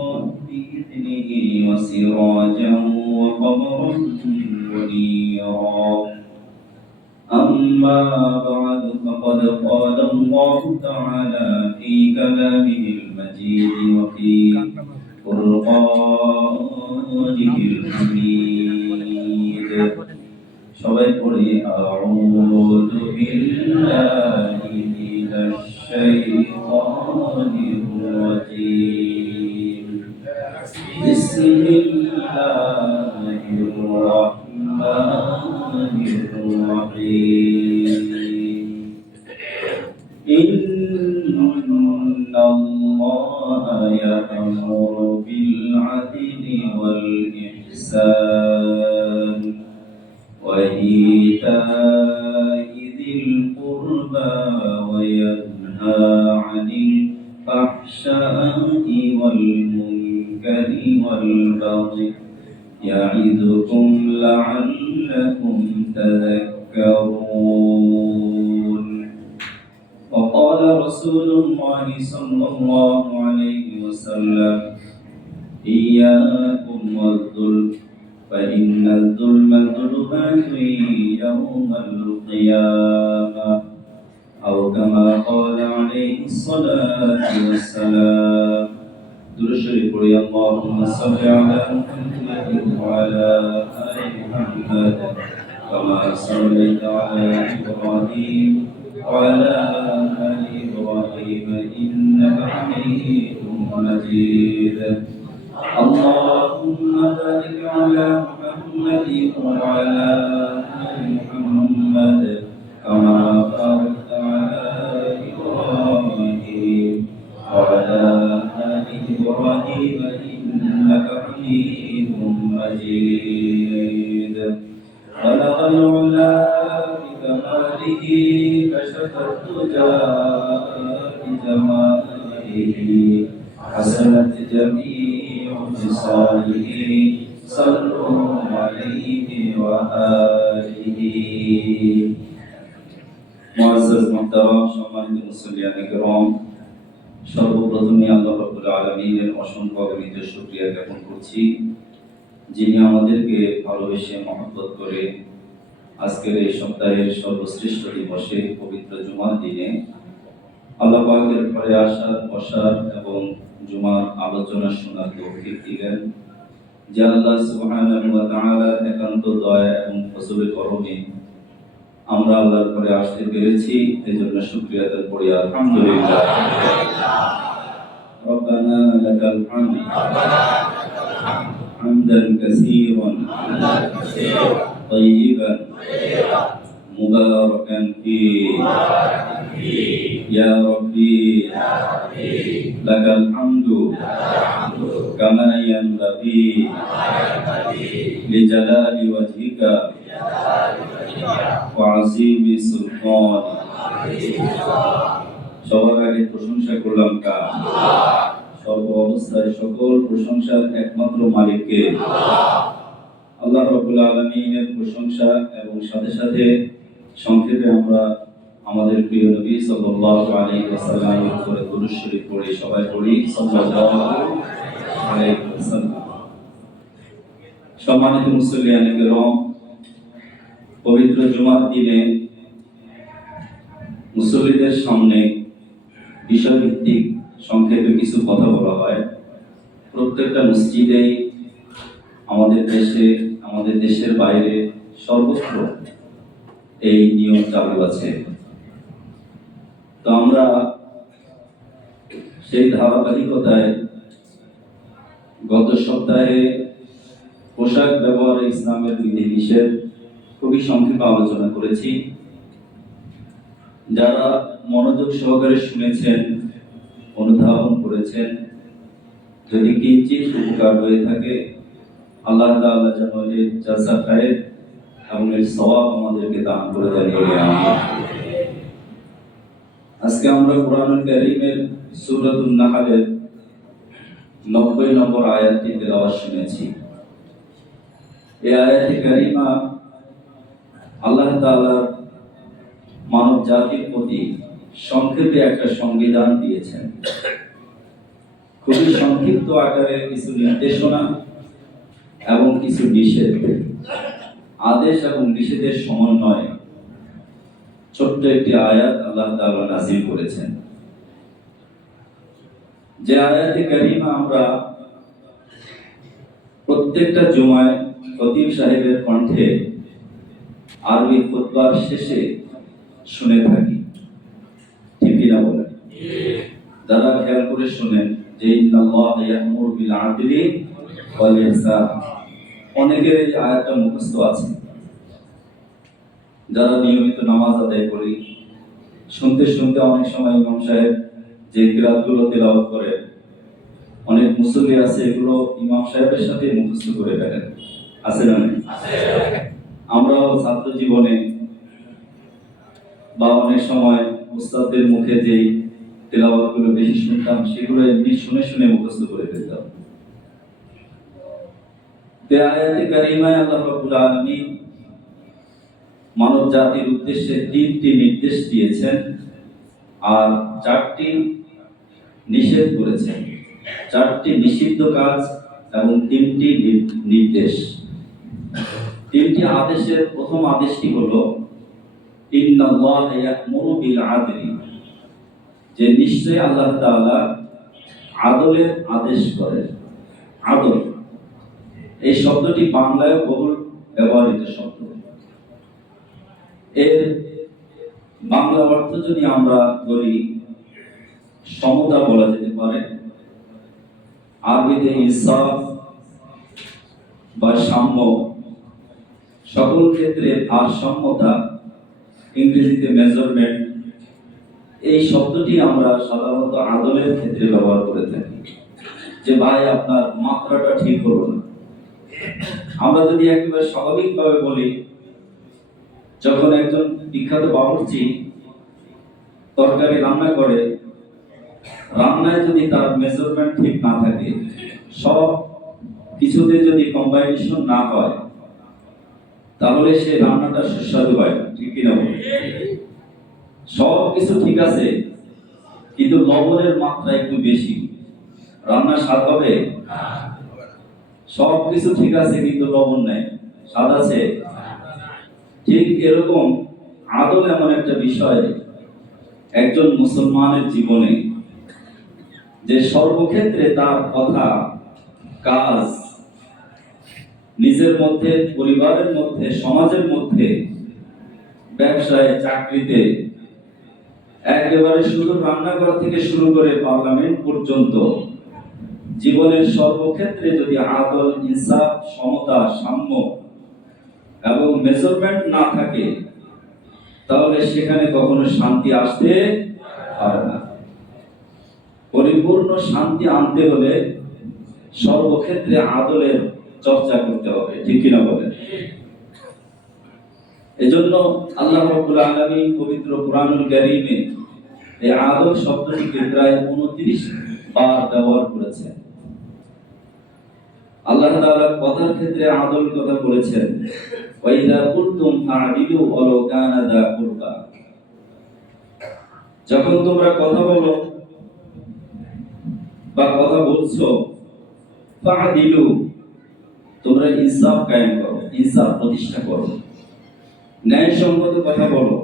الله بإذنه وسراجا وقمرا منيرا. أما بعد فقد قال الله تعالى في كلامه المجيد وفي فرقانه الحميد. সবাই পড়ি আউযু বিল্লাহি মিনাশ শাইতানির রাজীম। বিসমিল্লাহির রাহমানির রাহিম। ইন্নাল্লাহা ইয়া'মুরু বিল আদলি ওয়াল ইহসান وإيتاء ذي القربى وينهى عن الفحشاء والمنكر والبغي يعظكم لعلكم تذكرون. وقال رسول الله صلى الله عليه وسلم إياكم والظلم فإن الظلم ظلمات يوم القيامة أو كما قال عليه الصلاة والسلام. درشري اللهم صل على محمد وعلى آل محمد كما صليت على إبراهيم وعلى آل إبراهيم إنك حميد مجيد. اللهم بارك على محمد وعلى آل محمد كما باركت على إبراهيم وعلى آل إبراهيم إنك حميد مجيد. بلغ العلا بكماله كشف الدجى بجماله حسنت جميع خصاله صلوا عليه وآله. মুআজ্জাজ মুহতারাম সম্মানিত মুসল্লিয়ান কিরাম, সর্বপ্রথমে আল্লাহ রাব্বুল আলামিনের অসংখ্য অগণিত শুকরিয়া জ্ঞাপন করছি, যিনি আমাদেরকে ভালোবেসে মহব্বত করে আজকের এই সপ্তাহের সর্বশ্রেষ্ঠ দিবসে পবিত্র জুমার দিনে আল্লাহ পাকের ঘরে আসার, বসার এবং জুমার আলোচনা শোনার তৌফিক দিলেন। যে আল্লাহ সুবহানাহু ওয়া তাআলার একান্ত দয়া এবং ফজলে করমে আমরা আল্লাহর ঘরে আসতে পেরেছি, এজন্য শুকরিয়া আদায় করি আলহামদুলিল্লাহ। রব্বানা লাকাল হামদ হামদান কাসীরান তাইয়িবান মুবারাকান ফীহি ইয়া রাব্বি লাকাল হামদু কামা ইয়ানবাগি লিজালালি ওয়াজহিকা ওয়া আযীমি সুলতানিক। সবার আগে প্রশংসা করলাম কার? সর্ব অবস্থায় সকল প্রশংসার একমাত্র মালিককে, আল্লাহ রাব্বুল আলামিনের প্রশংসা এবং সাথে সাথে সংক্ষেপে আমরা আমাদের প্রিয় নবী সাল্লাল্লাহু আলাইহি ওয়াসাল্লামের উপরে দুরূদ শরীফ পড়ি। সবাই পড়ি সাল্লাল্লাহু আলাইহি ওয়াসাল্লাম। সম্মানিত মুসল্লিয়ান কিরাম, পবিত্র জুমার দিনে মুসল্লিদের সামনে বিষয়ভিত্তিক সংক্ষেপে কিছু কথা বলা হয়। প্রত্যেকটা মসজিদেই আমাদের দেশে, আমাদের দেশের বাইরে সর্বত্র এই নিয়ম চালু আছে। তো আমরা সেই ধারাবাহিকতায় গত সপ্তাহে পোশাক ব্যবহারে ইসলামের বিধিনিষেধ খুবই সংক্ষেপে আলোচনা করেছি। যারা মনোযোগ সহকারে শুনেছেন, অনুধাবন করেছেন, যদি কিঞ্চিত উপকার হয়ে থাকে, আল্লাহ তাআলা যেন এর জাযা খায়ের এবং এর সওয়াব আমাদেরকে দান করে দেন। আজকে আমরা কোরআনুল কারীমের সূরাতুন নাহলের 90 নম্বর আয়াতটি তেলাওয়াত শুনেছি। এই আয়াতে কারিমা আল্লাহ তাআলা মানব জাতির প্রতি সংক্ষেপে একটা সংবিধান দিয়েছেন। খুবই সংক্ষিপ্ত আকারে কিছু নির্দেশনা এবং কিছু নিষেধ, আদেশ এবং নিষেধের সমন্বয়ে ছোট্ট একটি আয়াত আল্লাহ তাআলা নাযিল করেছেন। যে আয়াতে কারিমা আমরা প্রত্যেকটা জুমায় খতিব সাহেবের কণ্ঠে আরবি খুতবার শেষে শুনে থাকি, ঠিক কিনা বলেন? যারা খেয়াল করে শুনেন যে ইন্নাল্লাহা ইয়া'মুরু বিল আদলি ওয়াল ইহসান, অনেকের এই আয়াতটা মুখস্থ আছে। যারা নিয়মিত নামাজ আদায় করি, শুনতে শুনতে অনেক সময় ইমাম সাহেব যে কিরাতগুলো তেলাওয়াত করে, অনেক মুসল্লি আছে এগুলো ইমাম সাহেবের সাথে মুখস্থ করে ফেলেন, আছে না? আমরাও ছাত্র জীবনে বা অনেক সময় উস্তাদদের মুখে যে তেলাওয়াতগুলো বেশি শুনতাম, সেগুলো এমনি শুনে শুনে মুখস্থ করে ফেলতাম। আয়াতে কারিমায় আল্লাহ রাব্বুল আলামিন মানব জাতির উদ্দেশ্যে 3টি নির্দেশ দিয়েছেন আর 4টি নিষেধ করেছেন। 4টি নিষিদ্ধ কাজ এবং 3টি নির্দেশ। 3টি আদেশের প্রথম আদেশটি হলো ইন্নাল্লাহা ইয়া'মুরু বিল আদলি, যে নিশ্চয়ই আল্লাহ তাআলা আদলের আদেশ করেন। আদল এই শব্দটি বাংলায় বহুল ব্যবহৃত শব্দ। এর বাংলা অর্থ যদি আমরা বলি, সমতা বলা যেতে পারে। আরবিতে ইনসাফ বা সাম্য, সকল ক্ষেত্রে ভারসাম্যতা, ইংরেজিতে মেজারমেন্ট, এই শব্দটি আমরা সাধারণত আদলের ক্ষেত্রে ব্যবহার করে থাকি, যে ভাই আপনার মাত্রাটা ঠিক হলো না। আমরা যদি একেবারে স্বাভাবিকভাবে বলি, যখন একজন বিখ্যাত বাবুর্চি তরকারি রান্না করে, রান্নায় যদি তার মেজারমেন্ট ঠিক না থাকে, সব কিছুতে যদি কম্বাইনেশন না হয়, তাহলে সে রান্নাটা সুস্বাদু হয় না, ঠিক কিনা? সব কিছু ঠিক আছে কিন্তু লবণের মাত্রা একটু বেশি, রান্না স্বাদ হবে? সব কিছু ঠিক আছে কিন্তু লবণ নাই, স্বাদ আছে? ঠিক এরকম আদল এমন একটা বিষয় একজন মুসলমানের জীবনে, যে সর্বক্ষেত্রে তার কথা, কাজ, নিজের মধ্যে, পরিবারের মধ্যে, সমাজের মধ্যে, ব্যবসায়, চাকরিতে, একেবারে শুধু রান্নাঘর থেকে শুরু করে পার্লামেন্ট পর্যন্ত জীবনের সর্বক্ষেত্রে যদি আদল, ইনসাফ, সমতা, সাম্য এবং মেজারমেন্ট না থাকে, তাহলে সেখানে কখনো শান্তি আসতে পারে না। পরিপূর্ণ শান্তি আনতে হলে সর্বক্ষেত্রে আদলের চর্চা করতে হবে, ঠিক কিনা বলেন? এজন্য আল্লাহ রাব্বুল আলামিন পবিত্র কুরআনুল কারীমে এই আদল শব্দটিকে প্রায় 29 বার ব্যবহার করেছেন। আল্লাহ তাআলা কথার ক্ষেত্রে আদল কথা বলেছেন, ওয়া ইযা কুলতুম ফা'দিলু ওয়ালাউ কানা যা কুরবা। যখন তোমরা কথা বলো বা কথা বলছো, ফা'দিলু, তোমরা ইনসাফ কায়েম করো, ইনসাফ প্রতিষ্ঠা করো, ন্যায়সঙ্গত কথা বলো,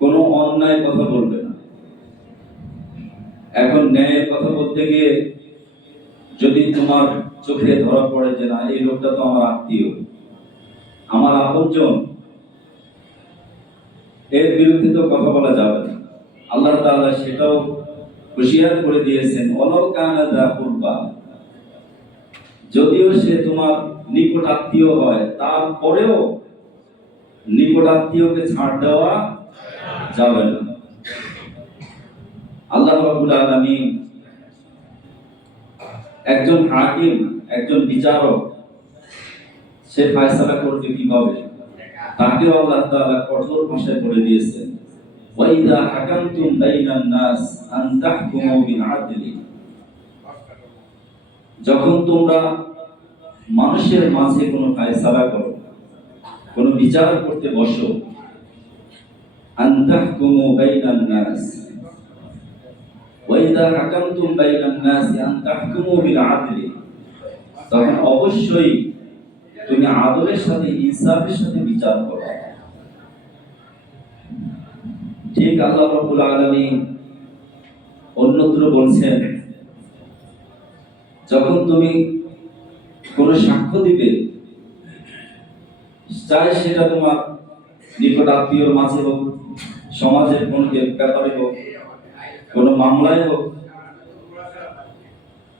কোনো অন্যায় কথা বলবে না। এখন ন্যায়ের কথা বলতে গিয়ে যদি তোমার চোখে ধরা পড়ে যে না, এই লোকটা তো আমার আত্মীয়, আমার আপনজন, এর বিরুদ্ধে তো কথা বলা যাবে না। আল্লাহ তাআলা সেটাও হুঁশিয়ার করে দিয়েছেন, ওয়ালাউ কানা যা কুরবা, যদিও সে তোমার নিকট আত্মীয় হয়, তারপরেও নিকট আত্মীয়কে ছাড় দেওয়া যাবে না। আল্লাহ রাব্বুল আলামিন একজন হাকিম, একজন বিচারক, সে ফয়সালা করবে কিভাবে, তাকেও আল্লাহ তাআলা কঠোর ভাষায় বলে দিয়েছেন, ওয়া ইযা হাকামতুম বাইনান নাস আন তাহকুমু বিল আদলি, যখন তোমরা মানুষের মাঝে কোনো ফয়সালা করো, কোনো বিচার করতে বসো, আন তাহকুমু বাইনান নাস ওয়াইদা হাকামতুম বাইনান নাসি আন তাহকুমু বিল আদলি, তখন অবশ্যই তুমি আদলের সাথে ইনসাফের সাথে বিচার করো। ঠিক আল্লাহ রাব্বুল আলামিন অন্যত্র বলছেন, যখন তুমি কোন সাক্ষ্য দিবে, চাই সেটা তোমার নিকট আত্মীয়র মাঝে হোক, সমাজের কোন ব্যাপারে হোক, কোন মামলায় হোক,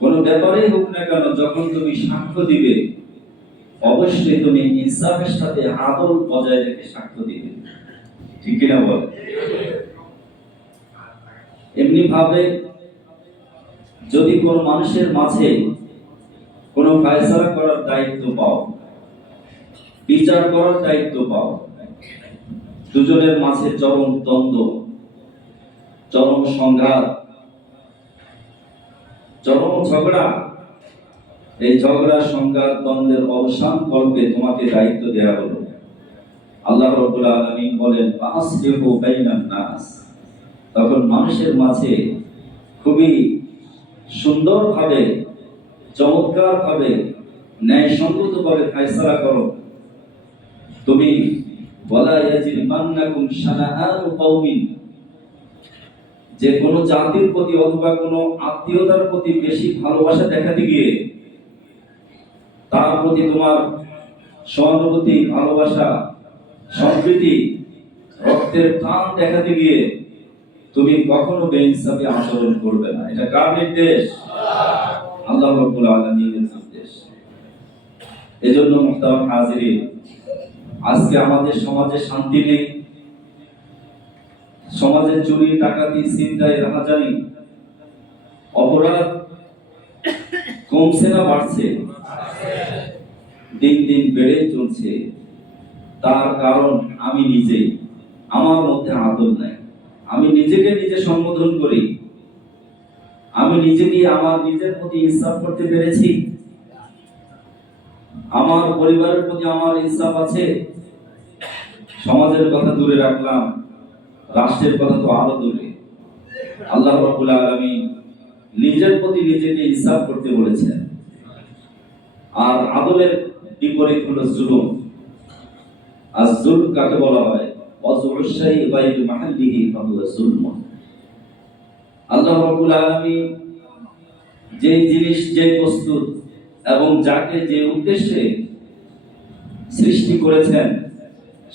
কোন ব্যাপারেই হোক না কেন, যখন তুমি সাক্ষ্য দিবে অবশ্যই তুমি ইনসাফের সাথে আদল বজায় রেখে সাক্ষ্য দিবে। ঠিক কিনা বল? এমনি ভাবে যদি কোন মানুষের মাঝে কোন ফয়সালা করার দায়িত্ব পাও, বিচার করার দায়িত্ব পাও, দুজনের মাঝে চরম দ্বন্দ্ব, চরম সংঘাত, চরম ঝগড়া, এই ঝগড়া সংঘাত দ্বন্দ্বের অবসান করবে তোমাকে দায়িত্ব দেওয়া হলো। আল্লাহ রাব্বুল আলামিন বলেন, ফাসলিহু বাইনান নাস, তখন মানুষের মাঝে খুবই সুন্দরভাবে, চমৎকারভাবে, ন্যায়সঙ্গতভাবে ফয়সালা করো। তুমি ওয়ালা ইয়াজরিমান্নাকুম শানাআনু কওমিন, যে কোনো জাতির প্রতি অথবা কোনো আত্মীয়তার প্রতি বেশি ভালোবাসা দেখাতে গিয়ে, তার প্রতি তোমার সহানুভূতি, ভালোবাসা, সম্প্রীতি, রক্তের টান দেখাতে গিয়ে তুমি কখনো বেইনসাফি আচরণ করবে না। এটা কার নির্দেশ? আল্লাহ রাব্বুল আলামিনের নির্দেশ। এজন্য মুহতারাম হাজিরিন, আজকে আমাদের সমাজে শান্তি নেই, সমাজে চুরি, ডাকাতি, ছিনতাই, রাহাজানি, অপরাধ কমছে না বাড়ছে? দিন দিন বেড়ে চলছে। তার কারণ আমি নিজেই, আমার মধ্যে আদল নাই। আমি নিজেকে নিজে সম্বোধন করি, আমি নিজেকে আমার নিজের প্রতি ইনসাফ করতে পেরেছি, আমার পরিবারের প্রতি আমার ইনসাফ আছে। সমাজের কথা দূরে রাখলাম, রাষ্ট্রের কথা তো আরো দূরে। আল্লাহ রাব্বুল আলামিন নিজের প্রতি নিজেকে ইনসাফ করতে বলেছেন। আর আদলের বিপরীত হলো জুলুম। আর জুলম কাকে বলা হয়? ওয়াজউশ শাই গায়রি মাহাল্লিহি ফাহুয়া জুলম। আল্লাহ রাব্বুল আলামিন যে জিনিস, যে বস্তু এবং যাকে যে উদ্দেশ্যে সৃষ্টি করেছেন,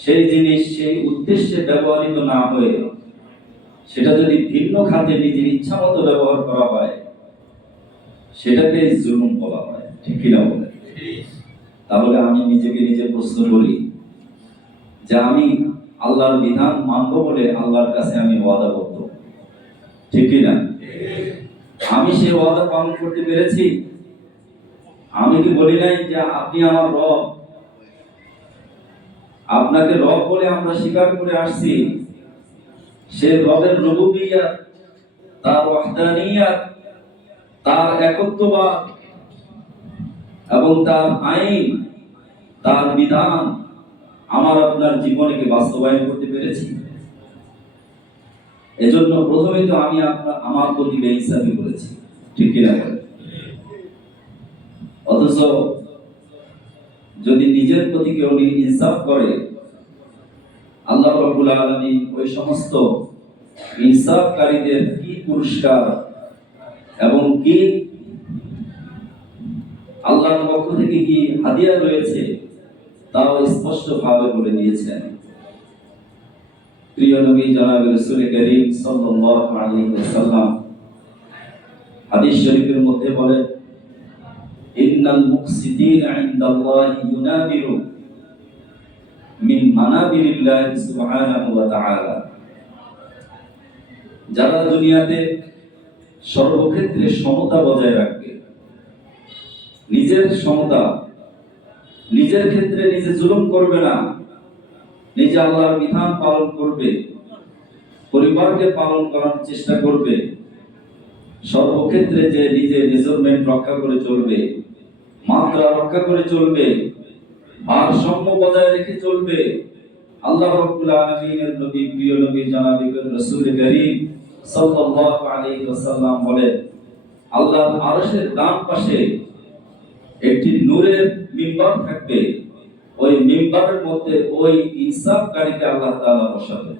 সেই জিনিস সেই উদ্দেশ্যে ব্যবহৃত না হয়ে সেটা যদি ভিন্ন খাতে নিজের ইচ্ছা মতো ব্যবহার করা হয়, সেটাকে জুলুম বলা হয়। ঠিক কিনা বলে? তাহলে আমি নিজেকে নিজে প্রশ্ন করি যে আমি আল্লাহর বিধান মানব বলে আল্লাহর কাছে আমি ওয়াদাবদ্ধ, ঠিক কিনা? আমি সেই ওয়াদা পালন করতে পেরেছি? আমি কি বলি নাই যে আপনি আমার রব, আপনাকে রব বলে আমরা স্বীকার করে আসছি। সে রবের রুবুবিয়্যাত, তার ওয়াহদানিয়্যাত, তার একত্ববাদ এবং তার আইন, তার বিধান আমার আপনার জীবনে কি বাস্তবায়ন করতে পেরেছি? এজন্য প্রথমে তো আমি আমার প্রতি বেইনসাফি করেছি, ঠিক কিনা? অথচ যদি নিজের প্রতি কেউ ইনসাফ করে, আল্লাহ রাব্বুল আলামিন ওই সমস্ত ইনসাফকারীদের কি পুরস্কার এবং কি আল্লাহর পক্ষ থেকে কি হাদিয়া রয়েছে তাও স্পষ্টভাবে বলে দিয়েছেন। প্রিয় নবী জনাব রাসূল করিম সাল্লাল্লাহু আলাইহি ওয়াসাল্লাম হাদিস শরীফের মধ্যে বলেন, ইন্নাল মুকসিতিনা ইনদাল্লাহি ইউনাবিরু মিন মানাবিরিল্লাহি সুবহানাহু ওয়া তাআলা। যারা দুনিয়াতে সর্বক্ষেত্রে সমতা বজায় রাখবে, নিজের সমতা, নিজের ক্ষেত্রে নিজে জুলুম করবে না, নিজে আল্লাহর বিধান পালন করবে, পরিবারকে পালন করার চেষ্টা করবে, সর্বক্ষেত্রে যে নিজে মেজারমেন্ট রক্ষা করে চলবে, মাত্রা রক্ষা করে চলবে, ভারসাম্য বজায় রেখে চলবে, আল্লাহ রাব্বুল আলামিনের নবী, প্রিয় নবী জনাব রাসূল করিম সাল্লাল্লাহু আলাইহি ওয়াসাল্লাম বলেন, আল্লাহর আরশের ডান পাশে একটি নূরের মিম্বার থাকবে, ওই মিম্বারের মধ্যে ওই ইনসাফকারীকে আল্লাহ তাআলা বসাবেন,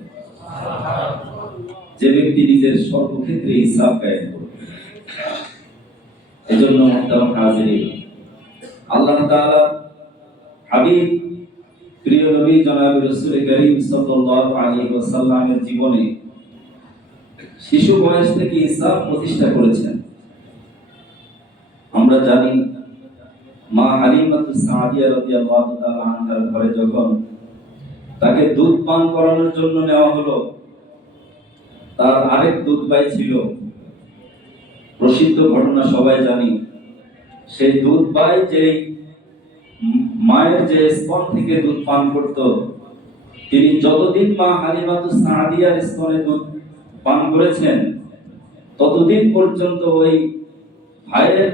যে ব্যক্তি নিজের সর্বক্ষেত্রে ইনসাফ কায়েম করবে। এজন্য মুহতারাম হাজিরিন, আল্লাহ তাআলা হাবিব প্রিয় নবী জনাব রাসূল করিম সাল্লাল্লাহু আলাইহি ওয়াসাল্লামের জীবনে শিশু বয়স থেকে ইনসাফ প্রতিষ্ঠা করেছেন। আমরা জানি মা হালিমাতুস সাদিয়া রাদিয়াল্লাহু তাআলা আনহার ঘরে যখন তাকে দুধ পান করানোর জন্য নেওয়া হলো, তার আরেক দুধ ভাই ছিল, প্রসিদ্ধ ঘটনা সবাই জানি। সেই দুধ ভাই যে মায়ের যে স্তন থেকে দুধ পান করত, তিনি যতদিন মা হালিমাতুস সাদিয়ার স্তনে দুধ পান করেছেন, ততদিন পর্যন্ত ওই ভাইয়ের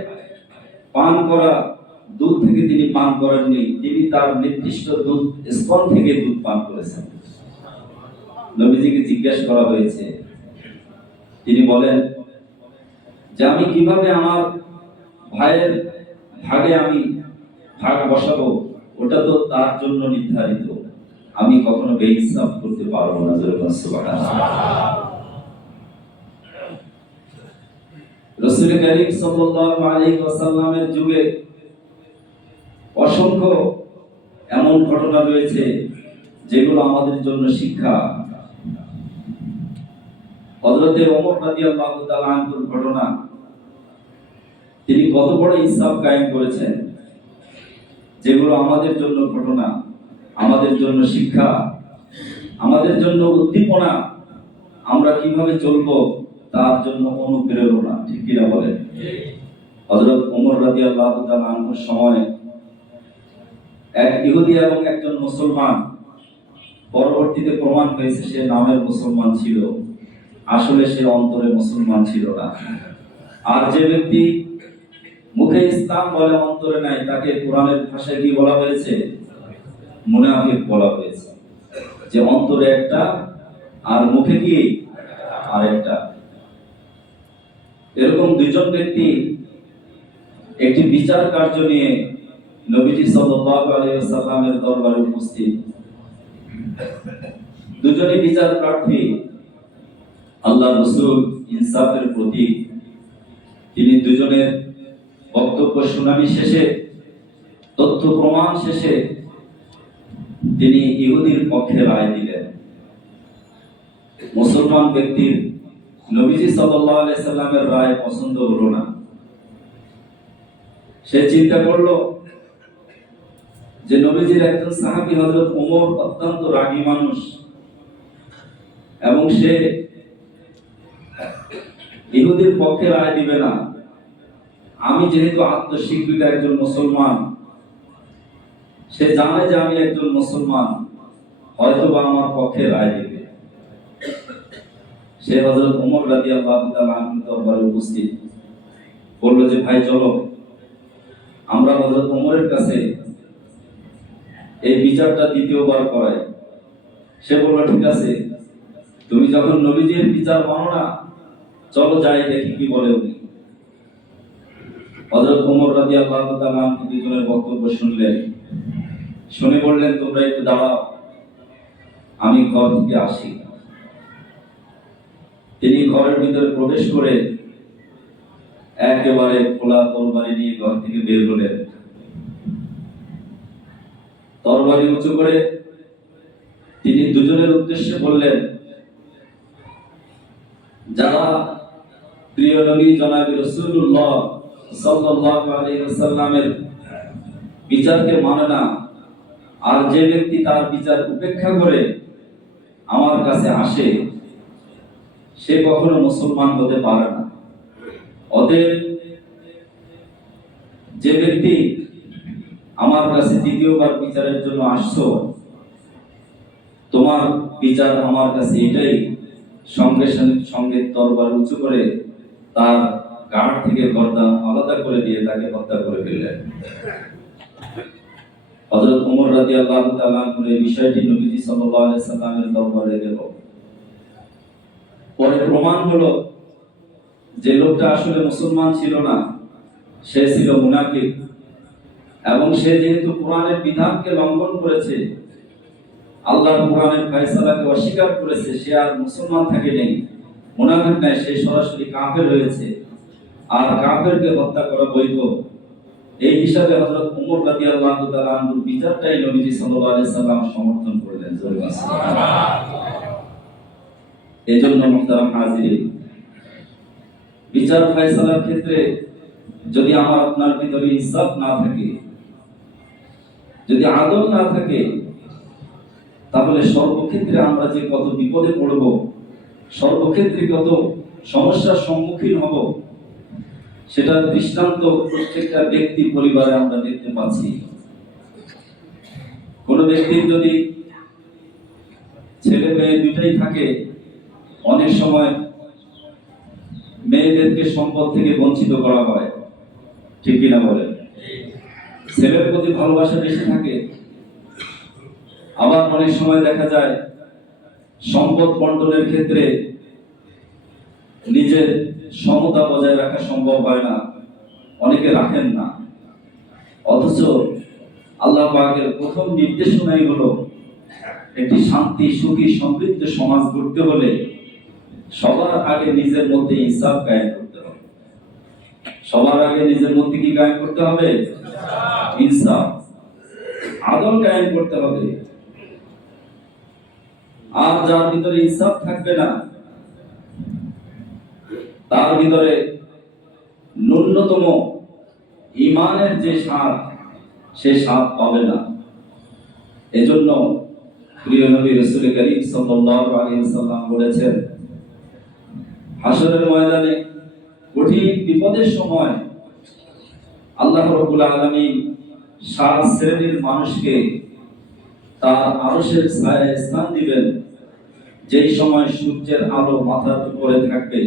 পান করা দুধ থেকে তিনি পান করেননি, তিনি তার নির্দিষ্ট দুধ স্তন থেকে দুধ পান করেছেন। নবীজিকে জিজ্ঞাসা করা হয়েছে, তিনি বলেন যে আমি কিভাবে আমার ভাইয়ের ভাগে আমি ভাগ বসাবো, ওটা তো তার জন্য নির্ধারিত, আমি কখনো বেইনসাফ করতে পারবো না। রাসূল করিম সাল্লাল্লাহু আলাইহি ওয়াসাল্লামের যুগে অসংখ্য এমন ঘটনা রয়েছে যেগুলো আমাদের জন্য শিক্ষা। হযরতে ওমর রাদিয়াল্লাহু তাআলা আনহুর ঘটনা, তিনি কত বড় ইনসাফ কায়েম করেছেন, যেগুলো আমাদের জন্য ঘটনা, আমাদের জন্য শিক্ষা, আমাদের জন্য উদ্দীপনা, আমরা কিভাবে চলবো তার জন্য অনুপ্রেরণা। ঠিক কিনা বলেন? হযরত ওমর রাদিয়াল্লাহু তাআলা আনহুর সময় এক ইহুদি এবং একজন মুসলমান, পরবর্তীতে প্রমাণ হয়েছে সে নামের মুসলমান ছিল, আসলে সে অন্তরে মুসলমান ছিল না। আর যে ব্যক্তি মুখে ইসলাম বলে অন্তরে নাই, তাকে কোরআনের ভাষায় কি বলা হয়েছে? মুনাফিক বলা হয়েছে। যে অন্তরে একটা আর মুখে কি আরেকটা। এরকম দুইজন ব্যক্তি একটি বিচার কার্য নিয়ে নবীজি সাল্লাল্লাহু আলাইহি ওয়াসাল্লামের দরবারে উপস্থিত। দুজনেই বিচার প্রার্থী, আল্লাহর রাসূল ইনসাফের প্রতীক। তিনি দুজনের বক্তব্য শুনানি শেষে, তথ্য প্রমাণ শেষে তিনি ইহুদির পক্ষে রায় দিলেন। মুসলমান ব্যক্তির নবীজি সাল্লাল্লাহু আলাইহি সাল্লামের রায় পছন্দ হলো না। সে চিন্তা করলো যে নবীজির একজন সাহাবী হযরত ওমর অত্যন্ত রাগী মানুষ, এবং সে ইহুদির পক্ষে রায় দিবে না। আমি যেহেতু আত্মস্বীকৃত একজন মুসলমান, সে জানে যে আমি একজন মুসলমান, হয়তোবা আমার পক্ষে রায় দিবে। সে হযরত ওমর রাদিয়াল্লাহু তাআলা আনহুর দরবারে উপস্থিত, বলল যে ভাই চলো আমরা হযরত ওমরের কাছে এই বিচারটা দ্বিতীয়বার করাই। সে বলল ঠিক আছে, তুমি যখন নবীজির বিচার মানো না, চলো যাই দেখি কি বলে উনি। হযরত ওমর রাদিয়াল্লাহু তাআলা আনহু দুজনের বক্তব্য শুনলেন, শুনে বললেন তোমরা একটু দাঁড়াও, আমি ঘর থেকে আসি। তিনি ঘরের ভিতরে প্রবেশ করে একেবারে খোলা তরবারি নিয়ে ঘর থেকে বের হলেন। তরবারি উঁচু করে তিনি দুজনের উদ্দেশ্যে বললেন, যারা প্রিয় নবী জনাব রাসূলুল্লাহ সাল্লাল্লাহু আলাইহি ওয়াসাল্লামের বিচারকে মানে না, আর যে ব্যক্তি তার বিচার উপেক্ষা করে আমার কাছে আসে, সে কখনো মুসলমান হতে পারে না। অতএব যে ব্যক্তি আমার কাছে দ্বিতীয়বার বিচারের জন্য আসছো, তোমার বিচার আমার কাছে এটাই। সঙ্গে সঙ্গে তরবারি উঁচু করে তার গাড় থেকে গর্দান আলাদা করে দিয়ে তাকে হত্যা করে ফেললেন। হযরত ওমর রাদিয়াল্লাহু তাআলা আনহু এই বিষয়টি নবীজি সাল্লাল্লাহু আলাইহি সাল্লামের দরবারে গেল। পরে প্রমাণ হলো যে লোকটা আসলে মুসলমান ছিল না, সে ছিল মুনাফিক। এবং সে যেহেতু কোরআনের বিধানকে লঙ্ঘন করেছে, আল্লাহর কোরআনের ফয়সালাকে অস্বীকার করেছে, সে আর মুসলমান থাকে নেই, মুনাফিক নাই, সে সরাসরি কাফের হয়েছে। আর কাফেরকে হত্যা করা বৈধ। এই হিসাবে হযরত ওমর রাদিয়াল্লাহু তাআলা আনহুর বিচারটাই নবীজি সাল্লাল্লাহু আলাইহি সাল্লাম সমর্থন করলেন। এজন্য মুহতারাম হাজিরিন, বিচার ফয়সালার ক্ষেত্রে যদি আমার আপনার ভিতরে ইনসাফ না থাকে, যদি আদল না থাকে, তাহলে সর্বক্ষেত্রে আমরা যে কত বিপদে পড়ব, সর্বক্ষেত্রে কত সমস্যার সম্মুখীন হব, সেটা দৃষ্টান্ত প্রত্যেকটা ব্যক্তি পরিবারে আমরা দেখতে পাচ্ছি। কোন ব্যক্তির যদি ছেলে মেয়ে দুটাই থাকে, অনেক সময় মেয়েদেরকে সম্পদ থেকে বঞ্চিত করা হয়, ঠিক কিনা বলেন? ছেলের প্রতি ভালোবাসা বেশি থাকে। আবার অনেক সময় দেখা যায় সম্পদ বন্টনের ক্ষেত্রে নিজের সমতা বজায় রাখা সম্ভব হয় না, অনেকে রাখেন না। অথচ আল্লাহ পাকের প্রথম নির্দেশনাই হলো একটি শান্তি, সুখী, সমৃদ্ধ সমাজ গড়তে হলে সবার আগে নিজের মধ্যে ইনসাফ কায়েম করতে হবে। সবার আগে নিজের মধ্যে কি কায়েম করতে হবে? ইনসাফ, আদল কায়েম করতে হবে। আর যার ভিতরে ইনসাফ থাকবে না, তার ভিতরে ন্যূনতম ঈমানের যে স্বাদ, সে স্বাদ পাবে না। এজন্য প্রিয় নবী রাসূল করিম সাল্লাল্লাহু আলাইহি ওয়াসাল্লাম বলেছেন, হাসরের ময়দানে কঠিন বিপদের সময় আল্লাহ রাব্বুল আলামিন 7 শ্রেণীর মানুষকে তার আরশের ছায়ায় স্থান দিবেন, যেই সময় সূর্যের আলো মাথার উপরে থাকবে,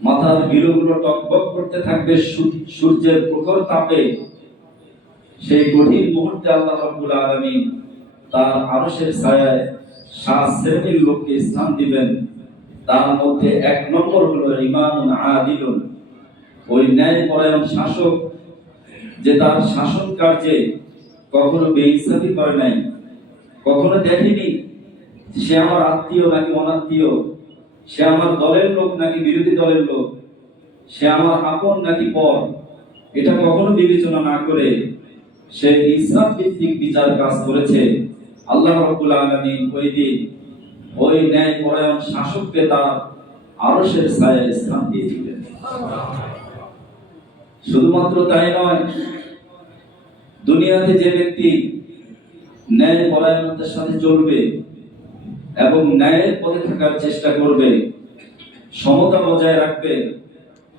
মাথার গিরুগুলো টকবক করতে থাকবে সূর্যের প্রখর তাপে। সেই কঠিন মুহূর্তে আল্লাহ রাব্বুল আলামিন তার আরশের ছায়ায় 7 শ্রেণীর লোককে স্থান দিবেন। তার মধ্যে 1 নম্বর হলো ইমামুন আদিলুন, ওই ন্যায়পরায়ণ শাসক, যে তার শাসন কার্যে কখনো বেইনসাফি করে নাই, কখনো দেখেনি সে আমার আত্মীয় নাকি অনাত্মীয়, সে আমার দলের লোক নাকি বিরোধী দলের লোক, সে আমার আপন নাকি পর, এটা কখনো বিবেচনা না করে সে ইনসাফ ভিত্তিক বিচার কাজ করেছে। আল্লাহ রাব্বুল আলামিন ওই দিন ওই ন্যায়পরায়ণ শাসককে তার আরশের ছায়ায় স্থান দিয়ে দিবেন। শুধুমাত্র তাই নয়, দুনিয়াতে যে ব্যক্তি ন্যায়পরায়ণতার সাথে চলবে এবং ন্যায়ের পথে থাকার চেষ্টা করবে, সমতা বজায় রাখবে,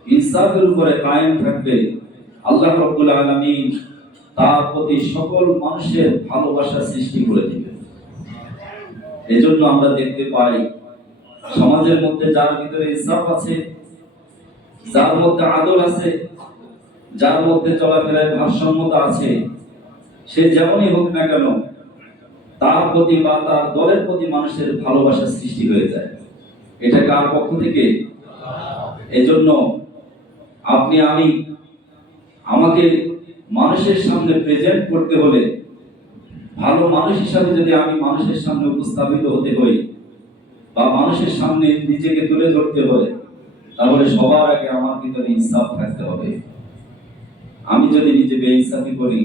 ইনসাফের উপরে কায়েম থাকবে, আল্লাহ রাব্বুল আলামিন তার প্রতি সকল মানুষের ভালোবাসা সৃষ্টি করে দিবেন। এজন্য আমরা দেখতে পাই সমাজের মধ্যে যার ভিতরে ইনসাফ আছে, যার মধ্যে আদল আছে, যার মধ্যে চলাফেরায় ভারসাম্যতা আছে, সে যেমনই হোক না কেন, তার প্রতি বা তার দলের প্রতি মানুষের ভালোবাসা সৃষ্টি হয়ে যায়। এটা কার পক্ষ থেকে? এজন্য আপনি আমি, আমাকে মানুষের সামনে প্রেজেন্ট করতে হলে, ভালো মানুষ হিসাবে যদি আমি মানুষের সামনে উপস্থাপিত হতে হই বা মানুষের সামনে নিজেকে তুলে ধরতে হয়, তাহলে সবার আগে আমার ভিতরে ইনসাফ থাকতে হবে। আমি যদি নিজে বেইনসাফি করি,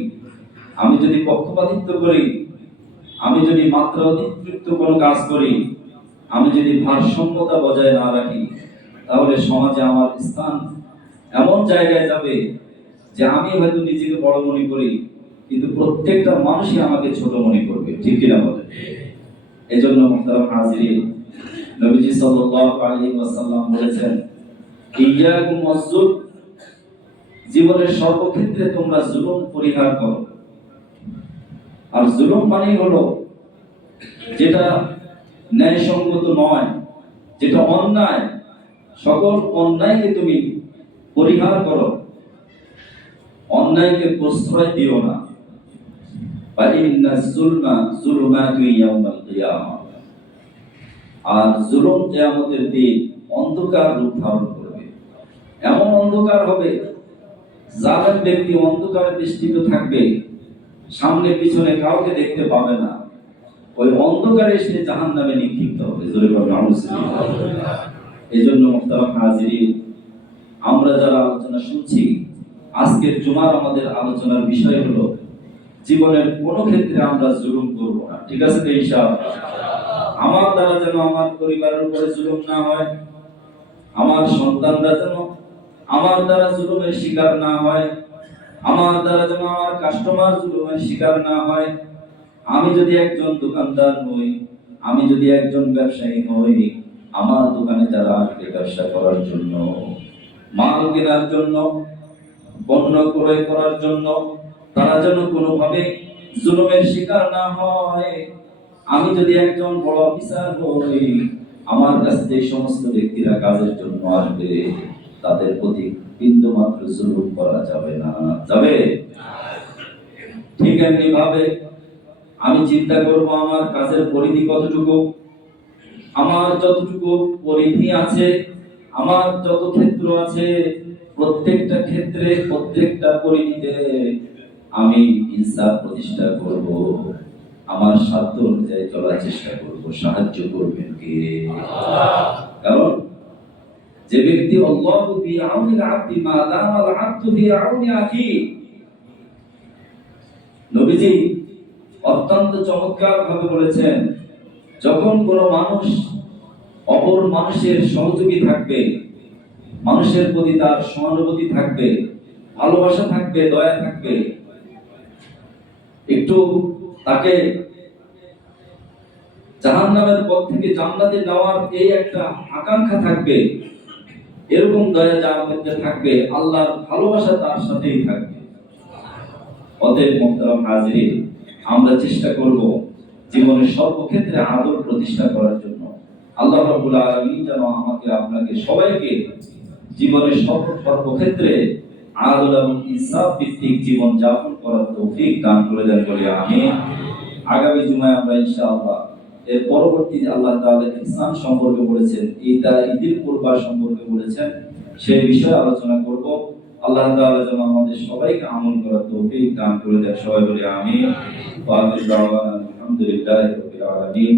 আমি যদি পক্ষপাতিত্ব করি, আমি যদি মাত্রা অতিরিক্ত কোনো কাজ করি, আমি যদি ভারসাম্যতা বজায় না রাখি, তাহলে সমাজে আমার স্থান এমন জায়গায় যাবে যে আমি হয়তো নিজেকে বড় মনে করি, কিন্তু প্রত্যেকটা মানুষই আমাকে ছোট মনে করবে, ঠিক কিনা বলেন? এজন্য মুহতারাম হাজিরিন, নবীজি সাল্লাল্লাহু আলাইহি ওয়াসাল্লাম বলেছেন, ইয়্যাকুম ওয়াজ-জুলম, জীবনের সর্বক্ষেত্রে তোমরা জুলুম পরিহার করো। আর জুলুম মানে হলো যেটা ন্যায়সঙ্গত নয়, যেটা অন্যায়, সকল অন্যায়কে তুমি পরিহার করো, অন্যায়কে প্রশ্রয় দিও না। আর জুলুম কিয়ামতের দিন অন্ধকার রূপ ধারণ করবে। এমন অন্ধকার হবে, জালেম ব্যক্তি অন্ধকারে বেষ্টিত থাকবে, সামনে পিছনে কাউকে দেখতে পাবে না। ওই অন্ধকারে সে জাহান্নামে নিক্ষিপ্ত হবে। জোরে বলুন আল্লাহু। এই জন্য মুহতারাম হাজিরিন, আমরা যারা আলোচনা শুনছি, আজকের জুমার আমাদের আলোচনার বিষয় হলো জীবনের কোন ক্ষেত্রে আমরা জুলুম করব না। ঠিক আছে তো ইনশাআল্লাহ? আমার দ্বারা যেন আমার পরিবারের উপরে জুলুম না হয়, আমার সন্তানরা যেন আমার দ্বারা জুলুমের শিকার না হয়, আমার দ্বারা যেন আমার কাস্টমার জুলুমের শিকার না হয়। আমি যদি একজন দোকানদার হই, আমি যদি একজন ব্যবসায়ী হই, আমার দোকানে যারা আসবে ব্যবসা করার জন্য, মাল কেনার জন্য, পণ্য ক্রয় করার জন্য, তারা যেন কোনোভাবে জুলুমের শিকার না হয়। আমি যদি একজন বড় অফিসার হই, আমার কাছে যে সমস্ত ব্যক্তিরা কাজের জন্য আসবে, তাদের প্রতি বিন্দু মাত্র জুলুম করা যাবে না। যাবে? ঠিক এমনি ভাবে আমি চিন্তা করব আমার কাজের পরিধি কতটুকু, আমার যতটুকু পরিধি আছে, আমার যত ক্ষেত্র আছে, প্রত্যেকটা ক্ষেত্রে প্রত্যেকটা পরিধিতে আমি ইনসাফ প্রতিষ্ঠা করব। আমার সাধ্য অনুযায়ী চলার চেষ্টা করব। সাহায্য করবেন কে? কারণ যে ব্যক্তি আল্লাহু ফি আউনিল আবদি মা দামাল আবদু ফি আউনি আখি, নবীজি অত্যন্ত চমৎকার ভাবে বলেছেন, যখন কোন মানুষ অপর মানুষের সহযোগী থাকবে, মানুষের প্রতি তার সহানুভূতি থাকবে, ভালোবাসা থাকবে, দয়া থাকবে, একটু তাকে জাহান্নামের পথ থেকে জান্নাতে নেওয়ার এই একটা আকাঙ্ক্ষা থাকবে, এরকম দয়া যার মধ্যে থাকবে, আল্লাহর ভালোবাসা তার সাথেই থাকবে। অতএব মুহতারাম হাজিরিন, আমরা চেষ্টা করব জীবনের সর্বক্ষেত্রে আদর প্রতিষ্ঠা করার জন্য। আল্লাহ রাব্বুল আলামিন যেন আমাকে আপনাকে সবাইকে জীবনের সর্বক্ষেত্রে আদর এবং ইনসাফ ভিত্তিক জীবন যাপন করার তৌফিক দান করে দেন বলে আমিন। আগামী জুমায় আমরা ইনশাআল্লাহ এর পরবর্তী আল্লাহ তাআলা ইহসান সম্পর্কে বলেছেন, ঈদুল কুরবা সম্পর্কে বলেছেন, সেই বিষয়ে আলোচনা করব। আল্লাহ তাআলা যেন আমাদের সবাইকে আমল করার তৌফিক দান করে দেন। সবাই বলি আমিন। ওয়া আখিরু দাওয়ানা আলহামদুলিল্লাহি রাব্বিল আলামিন।